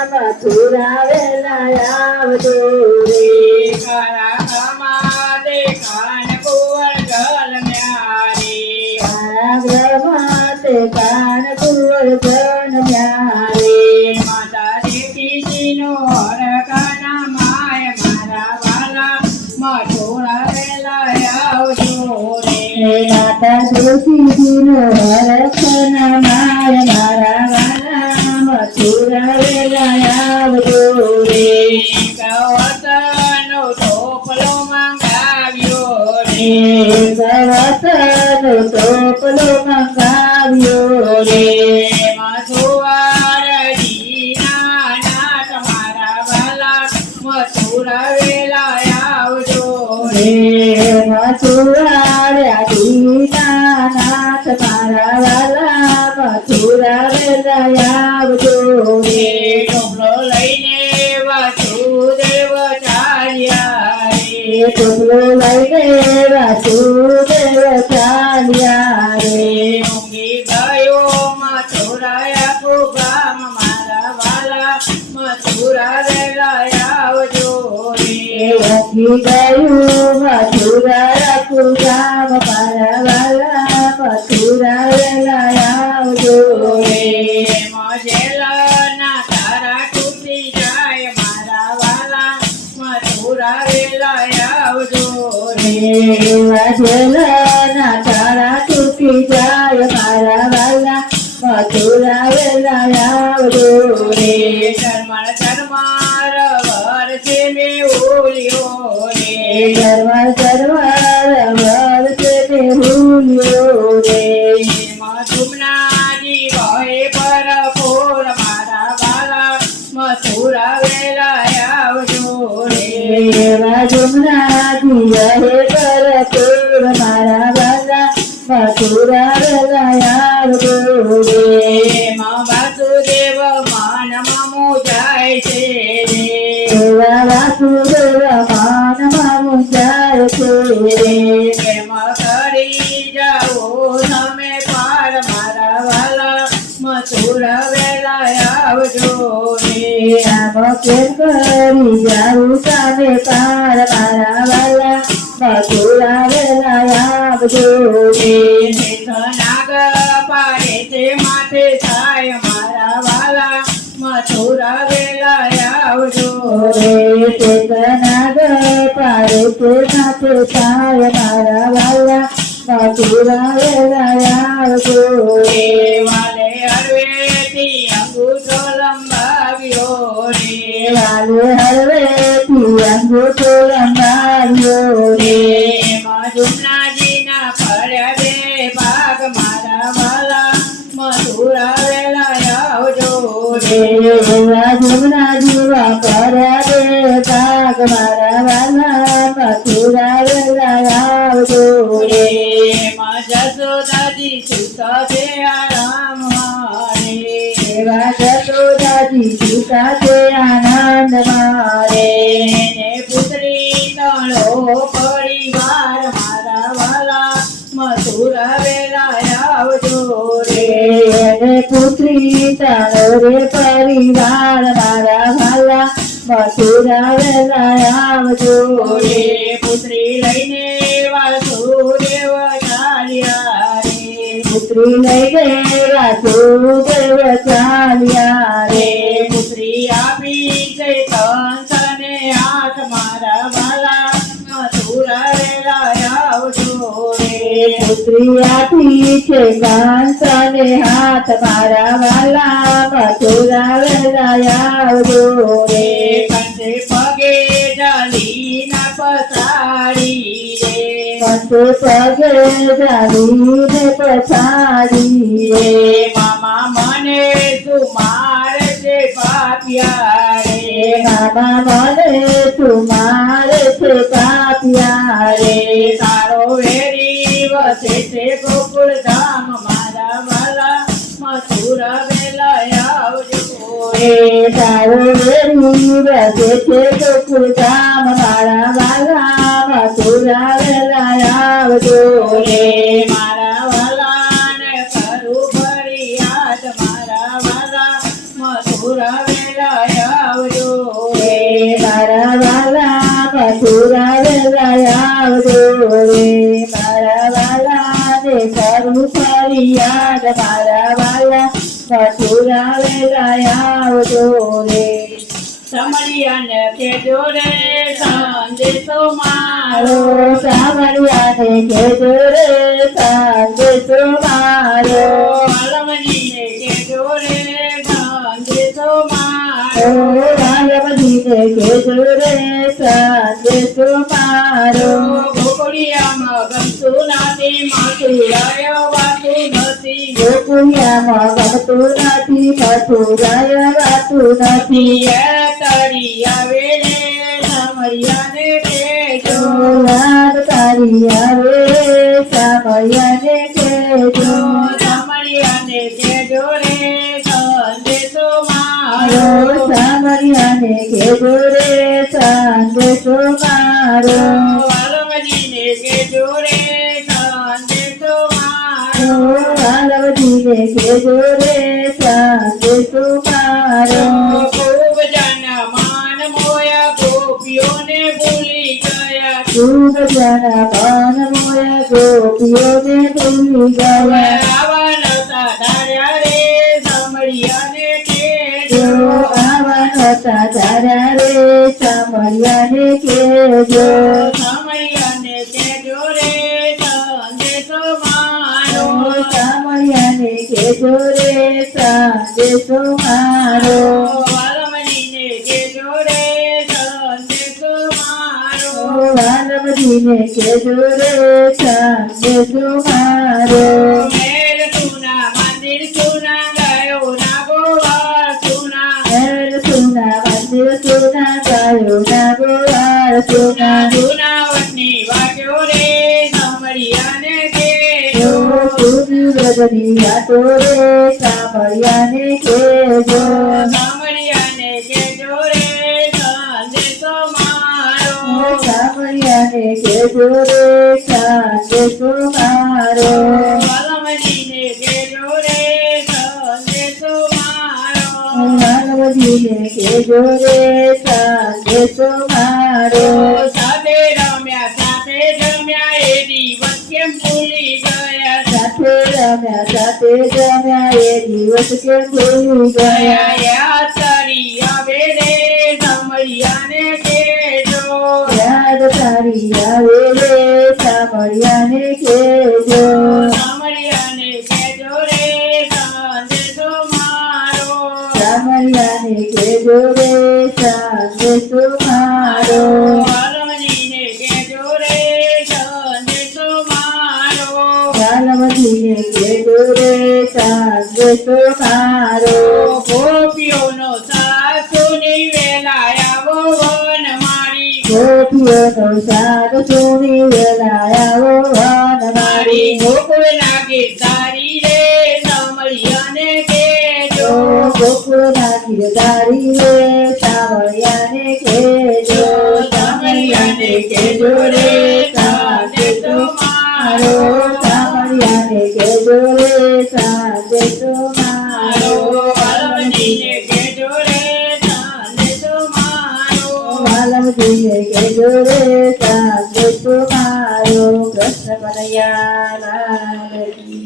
મથુરા વેલા આવજો રે કારાગમાં દેખાન કુંવર જન્મ્યા રે કારાગૃહમાં તે કાન કુંવર જન્મ્યા રે માતા દેવીજીનો હરખના માય મારા વાલા મથુરા વેલા આવજો રે માતા દેવીજીનો હરખના માય મારા વાલા મથુરા વેલા આવજો રે ગવતનો ટોપલો મંગાવ્યો રે ગવતનો ટોપલો મંગાવ્યો રે મથુરાજીના નાથ મારા વાલા મથુરા વેલા આવજો રે મથુરાજીના નાથ મારા વાલા મથુરા વેલા આવજો રે ટોપલો લઈને વાસુદેવ ચાલ્યા રે ટોપલો લઈને વાસુદેવ ચાલ્યા રે ઊંઘી ગયો મથુરા આખું ગામ મારા વાલા મથુરા વેલા આવજો રે ઊંઘી ગયું મથુરા આખું ગામ મારા વાલા મથુરા વેલા આવજો રે મજેલના તારા તૂટી જાય મારા વાલા મથુરા વેલા આવજો રે વાજલના તારા તૂટી જાય મારા વાલા મથુરા વેલા આવજો રે ધર્મણ ધર્માર વર્ષે મેળ્યો રે ધર્મ વર્ષે મેહુલ્યો રે મધુમનાજી વહે પરપોર મારા વાલા મથુરા વેલા આવજો રે જમનાજી રહે પરપુર મારા વાલા મથુરા વેલા આવજો રે વાસુદેવ માનમાં મુજાય છે રે વાસુદેવ માનમાં મુજાય છે રે એમ કરી જાઓ તમે પાર મારા વાલા મથુરા વેલા આવજો રે આમ કેમ કરી જાઉં સામે પાર મારા વાલા મથુરા વેલા આવજો રે નાગ પાડે છે માથે થાય મારા વાલા મથુરા વેલા આવજો રે ચેતનાગ પાડે છે માથે થાય મારા વાલા મથુરા વેલા આવજો રે વાલે હરવેથી અંગૂઠો લંબાવ્યો રે વાલે હળવેથી અંગૂઠો લંબાવ્યો રે જુમનાજીના ફળ્યા બે ભાગ મારા વાલા મથુરા વેલા આવજો રે જમના જીવા કર્યા રે ભાગ મારા વાલા મથુરા વેલા આવજો રે જસોદાજી સુતા છે આરામ રે એવા જશોદાજી સીતા છે આનંદ મારે ને પુત્રી તણો પરિવાર મારા વાલા મથુરા વેલા આવજો રે એને પુત્રી તારો રે પરિવાર મારા વાલા મથુરા વેલા આવજો રે પુત્રી લઈને વાસુદેવ ચાલ્યા રે પુત્રી લઈને વાસુદેવ ચાલ્યા રે પુત્રી આપી છે કંસને હાથ મારા વાલા મથુરા વેલા આવજો રે પુત્રી આપી છે કાંસને હાથ મારા વાલા મથુરા વેલા આવજો રે કંસે પગે જાલીના પસાડી રે કંસે પગે જાલીને પછાડી રે મામા મને સુમાર છે પાપિયા રે મામા મને તુમારે છે પાપિયા રે તારો વેરી વસે છે ગોકુળ ધામ મારા વાલા મથુરા વેલા આવજો રે તારો વેરી વસે છે ગોકુળ ધામ મારા વાલા મથુરા વેલા આવજો રે મારા વાલા ને કરું ફરિયાદ મારા વાલા મથુરા વેલા ની યાદ મારા વાલા મથુરા વેલા આવજો રે સમરિયાને કેજો રે સંદેશો મારો સામરિયાને કેજો રે સંદેશો મારો વાલમજીને કેજો રે સંદેશો મારો વાલમજીને કેજો રે સંદેશો મારો ગોકુળિયામાં ગમતું નથી મથુરાય વાતું નથી ગોકુળિયામાં ગમતું નથી મથુરાય વાતું નથી તરી આવે રે સમરિયાને કેજો યાદ તારી આવે સામરિયાને કેજો સમરિયાને કેજો રે સંદેશો મારો સામરિયાને કેજો રે સંદેશો મારો વાલમજીને કેજો રે સંદેશો મારો વાલમજીને કેજો રે સંદેશો મારો ખૂબ જન માન મોયા ગોપીઓને ભૂલી ગયા ખૂબ જન પાન મોયા ગોપીઓને ભૂલી ગયા આવા નતા ધાર્યા રે સમરિયાને કેજો આવવાનો તારા રે સામરિયાને કેજો સમરિયાને કેજો રે સંદેશો મારો સામરિયાને કેજો રે સંદેશો મારો વાલમજીને કેજો રે સંદેશો મારો વાલમજીને કેજો રે સંદેશો મારો મેર સુના મંદિર સુના ગયો ના ગોવા સુના સુના મંદિર સુના ગાયો ના ગોવાળ સુના સુનાવટની વાગ્યો રે સમરિયાને કેજો વ્રજની વાતો રે સામરિયાને કેજો સમરિયાને કેજો રે સંદેશો મારો સામરિયાને કેજો રે સંદેશો મારો વાલમજીને કેજો રે સંદેશો મારો વાલમજીને કેજો રે સંદેશો મારો સાથે રમ્યા સાથે જમ્યા એ દિવસ કેમ ભૂલી ગયા સાથે જમ્યા એ દિવસ કેમ ભૂલી ગયા યાદ કરી આવે રે સમરિયાને કેજો યાદ તારી આવે રે સામરિયાને કેજો સમરિયાને કેજો રે સંદેશો મારો સામરિયાને કેજો રે સંદેશો મારો વાલમજીને કેજો રે સંદેશો મારો વાલમજીને કેજો રે સંદેશો મારો ગોપીઓનો સાસુની વેલા આવો વન મારી ગોપીઓનો સાદ સુની વેલા આવો વન મારી ગોકુળના ગીરધારી રે સમરિયાને કેજો ગોકુળના ગીરધારી રે સામરિયાને કેજો સામરિયાને કેજો રે સંદેશો મારો સામરિયાને કેજો રે સંદેશો મારો વાલમજીને કેજો રે સંદેશો મારો વાલમજીને કેજો રે સંદેશો મારો કૃષ્ણ કનૈયા લાલ કી.